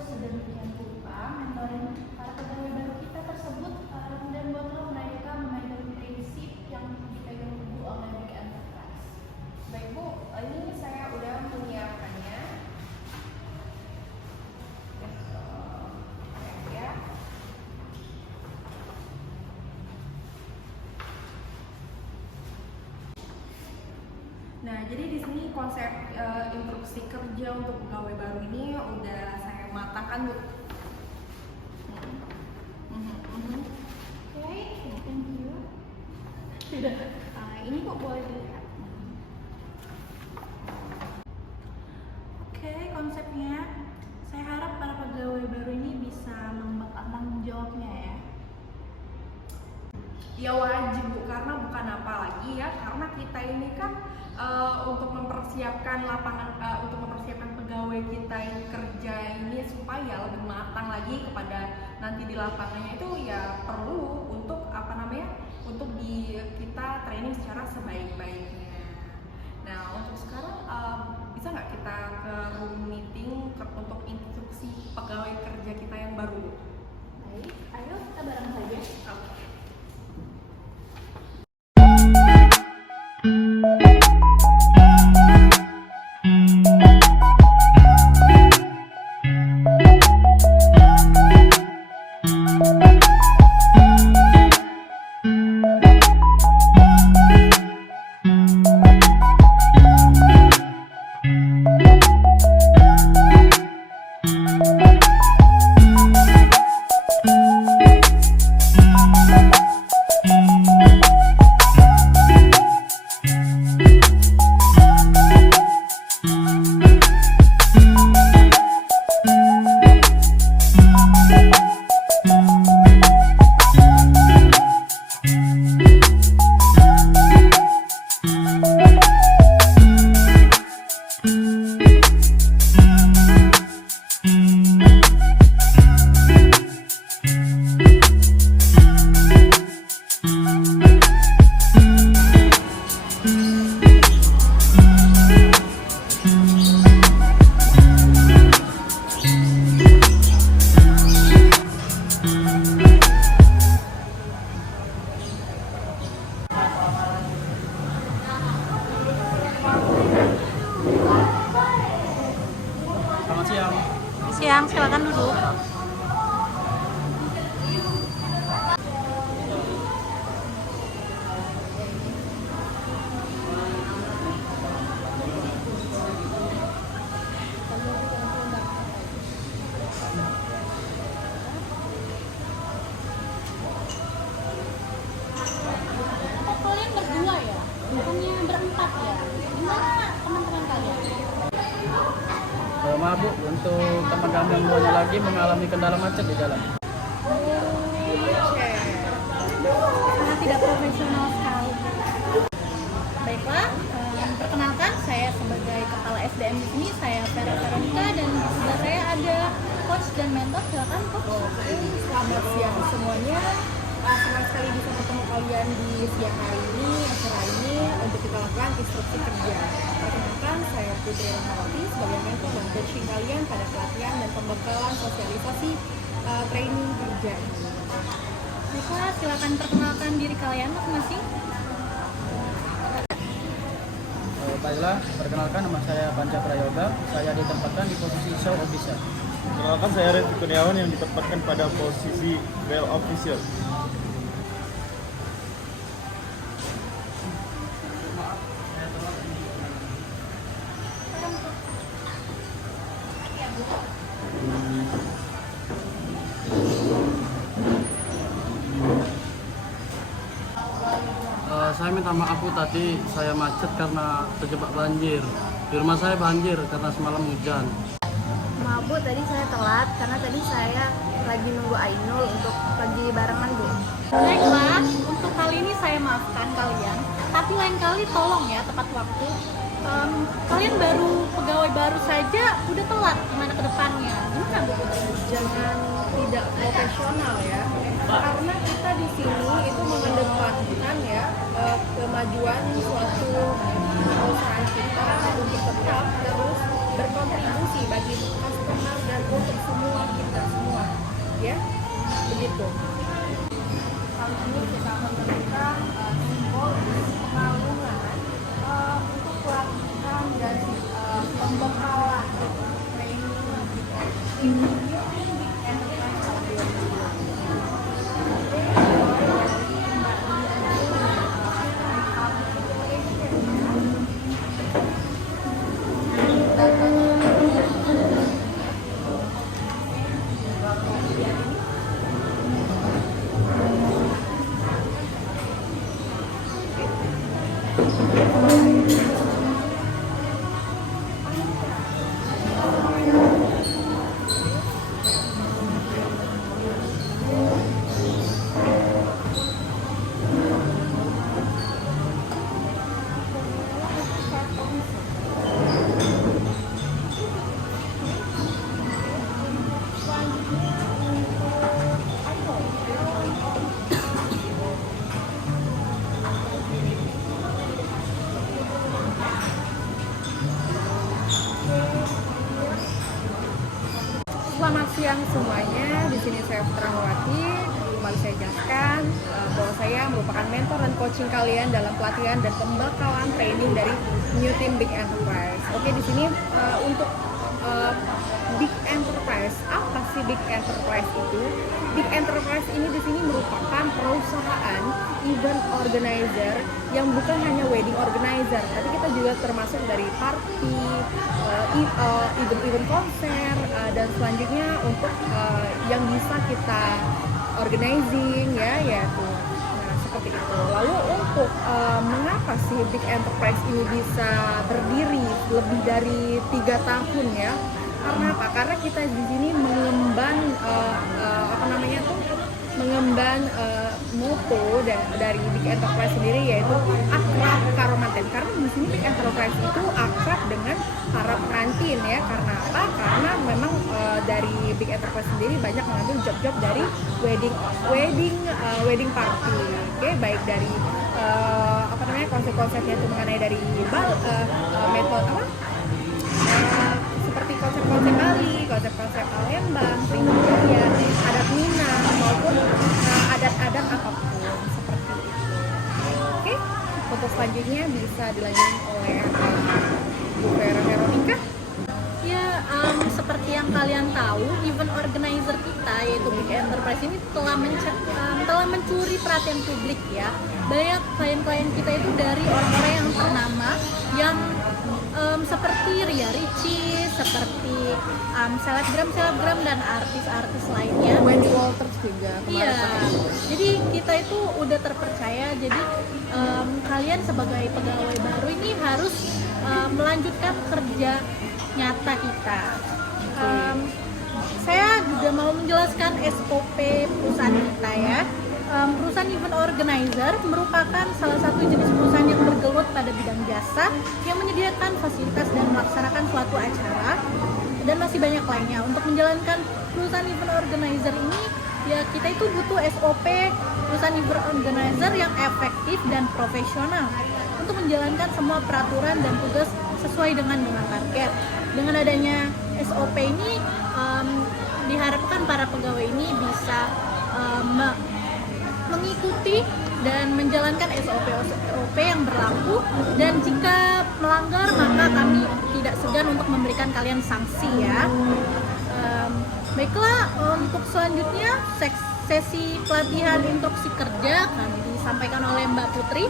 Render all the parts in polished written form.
sedemikian rupa mentoring para pegawai baru kita tersebut dan buatlah mereka memegang prinsip yang dipegang teguh oleh Big Enterprise. Baik Bu, ini saya udah menyiapkannya. Ya. Nah, jadi di sini konsep instruksi kerja untuk pegawai baru ini udah saya matangkan, Bu. Oke, thank you. Sudah. Ini kok boleh dilihat. Oke, konsepnya saya harap para pegawai baru ini bisa membawa tanggung jawabnya ya. Ya wajib Bu, karena bukan apa lagi ya, karena kita ini kan untuk mempersiapkan lapangan, untuk mempersiapkan pegawai kita yang kerja ini supaya lebih matang lagi kepada nanti di lapangannya itu ya perlu untuk apa namanya, untuk kita training secara sebaik-baiknya. Nah untuk sekarang bisa nggak kita ke room meeting untuk instruksi pegawai kerja kita yang baru? Baik, ayo kita bareng saja. Oke. Selamat siang. Siang, silakan duduk. Kok kalian berdua ya? Bukannya berempat ya? Gimana teman-teman kalian? Maaf Bu, untuk teman kami yang duanya lagi mengalami kendala macet di jalan. Sangat tidak profesional sekali. Baiklah, perkenalkan saya sebagai kepala SDM di sini, saya Vera Veronica, dan di sebelah saya ada coach dan mentor. Silakan coach. Selamat siang semuanya. Senang sekali bisa ketemu kalian di siang hari ini, acara ini untuk kita lakukan instruksi kerja. Perkenalkan, saya Putri Rahmawati sebagai mentor dan coaching kalian pada pelatihan dan pembekalan sosialisasi training kerja. Baiklah, silakan perkenalkan diri kalian masing-masing. Baiklah, perkenalkan nama saya Panca Prayoga. Saya ditempatkan di posisi show officer. Perkenalkan, saya Reti Kurniawan yang ditempatkan pada posisi bell officer. Saya minta maaf Bu, tadi saya macet karena terjebak banjir. Di rumah saya banjir karena semalam hujan. Maaf Bu, tadi saya telat karena tadi saya lagi nunggu Ainul untuk pergi barengan Bu. Baiklah, untuk kali ini saya maafkan kalian, tapi lain kali tolong ya tepat waktu. Kalian baru pegawai baru saja udah telat, gimana ke depannya? Gimana Bu Putri? Jangan tidak profesional ya, karena kita di sini itu mengedepankan ya kemajuan suatu perusahaan kita untuk tetap terus berkontribusi bagi customer dan untuk semua kita semua, ya begitu. Kali ini kita akan membuka simbol pengalungan untuk pelatihan dan pembekalan training ini enterprise audio. Selamat siang semuanya. Di sini saya Putra Hawati. Kembali saya jelaskan bahwa saya merupakan mentor dan coaching kalian dalam pelatihan dan pembekalan training dari New Team Big Enterprise. Oke, di sini untuk Big Enterprise, apa sih Big Enterprise itu? Big Enterprise ini di sini merupakan perusahaan event organizer yang bukan hanya wedding organizer, tapi kita juga termasuk dari party, event konser, dan selanjutnya untuk yang bisa kita organizing ya, yaitu seperti itu. Lalu untuk mengapa sih Big Enterprise ini bisa berdiri lebih dari 3 tahun ya? Karena apa? Karena kita di sini mengemban mengemban moto dari Big Enterprise sendiri, yaitu akrab karo manten. Karena di sini Big Enterprise itu akrab dengan para pengantin ya. Karena apa? Karena memang dari Big Enterprise sendiri banyak mengambil job-job dari wedding party. Oke, baik dari konsep-konsepnya itu mengenai dari metode seperti konsep-konsep Bali, konsep-konsep Palembang, Pringgoya, adat Minang maupun adat-adat apapun seperti itu. Oke, untuk selanjutnya bisa dilanjutkan oleh Bu Vera Veronica. Ya, seperti yang kalian tahu, event organizer kita yaitu Big Enterprise ini telah mencuri perhatian publik ya. Banyak klien-klien kita itu dari orang-orang yang ternama, yang seperti Ria Ricci, seperti selebgram dan artis-artis lainnya. Wendy Walters juga kemarin. Iya, jadi kita itu udah terpercaya. Jadi kalian sebagai pegawai baru ini harus melanjutkan kerja nyata kita. Saya juga mau menjelaskan SOP perusahaan kita ya. Perusahaan event organizer merupakan salah satu jenis perusahaan yang bergelut pada bidang jasa yang menyediakan fasilitas dan melaksanakan suatu acara dan masih banyak lainnya. Untuk menjalankan perusahaan event organizer ini ya kita itu butuh SOP perusahaan event organizer yang efektif dan profesional untuk menjalankan semua peraturan dan tugas sesuai dengan target. Dengan adanya SOP ini diharapkan para pegawai ini bisa mengikuti dan menjalankan SOP yang berlaku, dan jika melanggar maka kami tidak segan untuk memberikan kalian sanksi ya. Baiklah, untuk selanjutnya sesi pelatihan instruksi kerja kami disampaikan oleh Mbak Putri.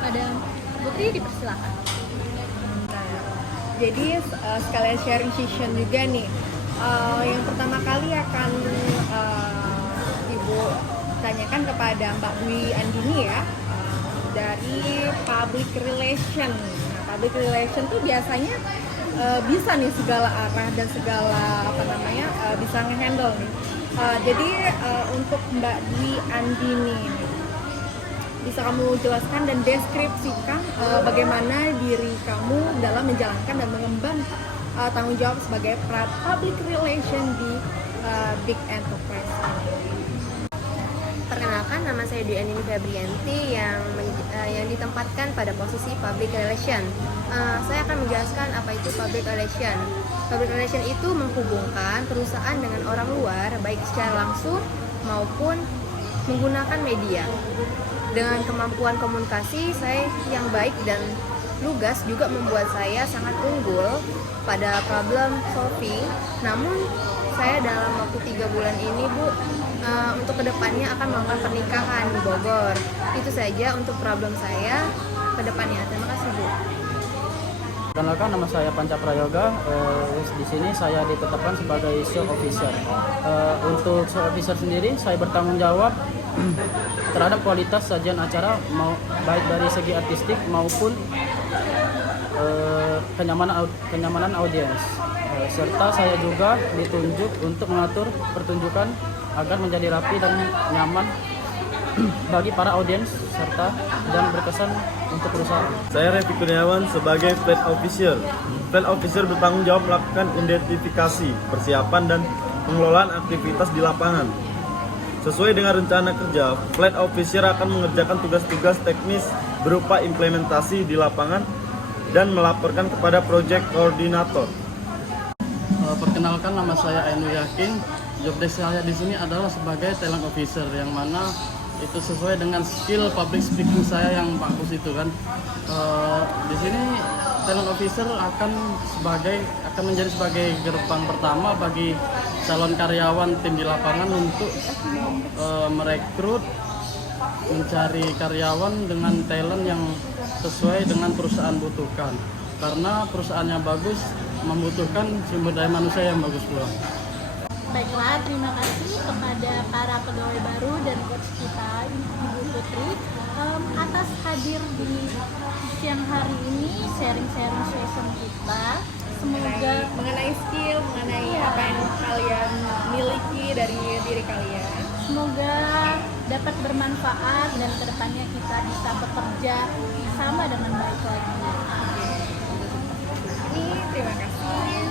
Ada Putri, dipersilakan. Jadi sekalian sharing session juga nih. Yang pertama kali akan Ibu tanyakan kepada Mbak Dwi Andini ya, dari public relation. Nah, public relation tuh biasanya bisa nih segala arah dan segala bisa ngehandle nih. Jadi untuk Mbak Dwi Andini nih, bisa kamu jelaskan dan deskripsikan bagaimana diri kamu dalam menjalankan dan mengemban tanggung jawab sebagai public relation di Big Enterprise. Perkenalkan, Perkenalkan, nama saya Dwi Anini Febrianti yang ditempatkan pada posisi Public Relation. Saya akan menjelaskan apa itu Public Relation. Public Relation itu menghubungkan perusahaan dengan orang luar, baik secara langsung maupun menggunakan media. Dengan kemampuan komunikasi saya yang baik dan lugas juga membuat saya sangat unggul pada problem solving. Namun saya dalam waktu 3 bulan ini Bu, untuk kedepannya akan melakukan pernikahan di Bogor. Itu saja untuk problem saya kedepannya. Terima kasih Bu. Perkenalkan, nama saya Panca Prayoga. Di sini saya ditetapkan sebagai show officer. Untuk show officer sendiri, saya bertanggung jawab terhadap kualitas sajian acara, baik dari segi artistik maupun kenyamanan audiens. Serta saya juga ditunjuk untuk mengatur pertunjukan agar menjadi rapi dan nyaman bagi para audiens serta dan berkesan untuk perusahaan. Saya Revi Kurniawan sebagai Flight Officer. Flight Officer bertanggung jawab melakukan identifikasi, persiapan, dan pengelolaan aktivitas di lapangan. Sesuai dengan rencana kerja, Flight Officer akan mengerjakan tugas-tugas teknis berupa implementasi di lapangan dan melaporkan kepada Project Coordinator. Perkenalkan, nama saya Ainu Yakin. Job desk saya di sini adalah sebagai talent officer, yang mana itu sesuai dengan skill public speaking saya yang bagus itu kan. Di sini talent officer akan menjadi sebagai gerbang pertama bagi calon karyawan tim di lapangan untuk merekrut, mencari karyawan dengan talent yang sesuai dengan perusahaan butuhkan. Karena perusahaan yang bagus membutuhkan sumber daya manusia yang bagus pula. Baiklah, terima kasih kepada para pegawai baru dan coach kita, Ibu Putri, atas hadir di siang hari ini, sharing-sharing session kita. Semoga mengenai skill, mengenai apa yang kalian miliki dari diri kalian. Semoga dapat bermanfaat dan kedepannya kita bisa bekerja sama dengan baik lagi. Terima kasih.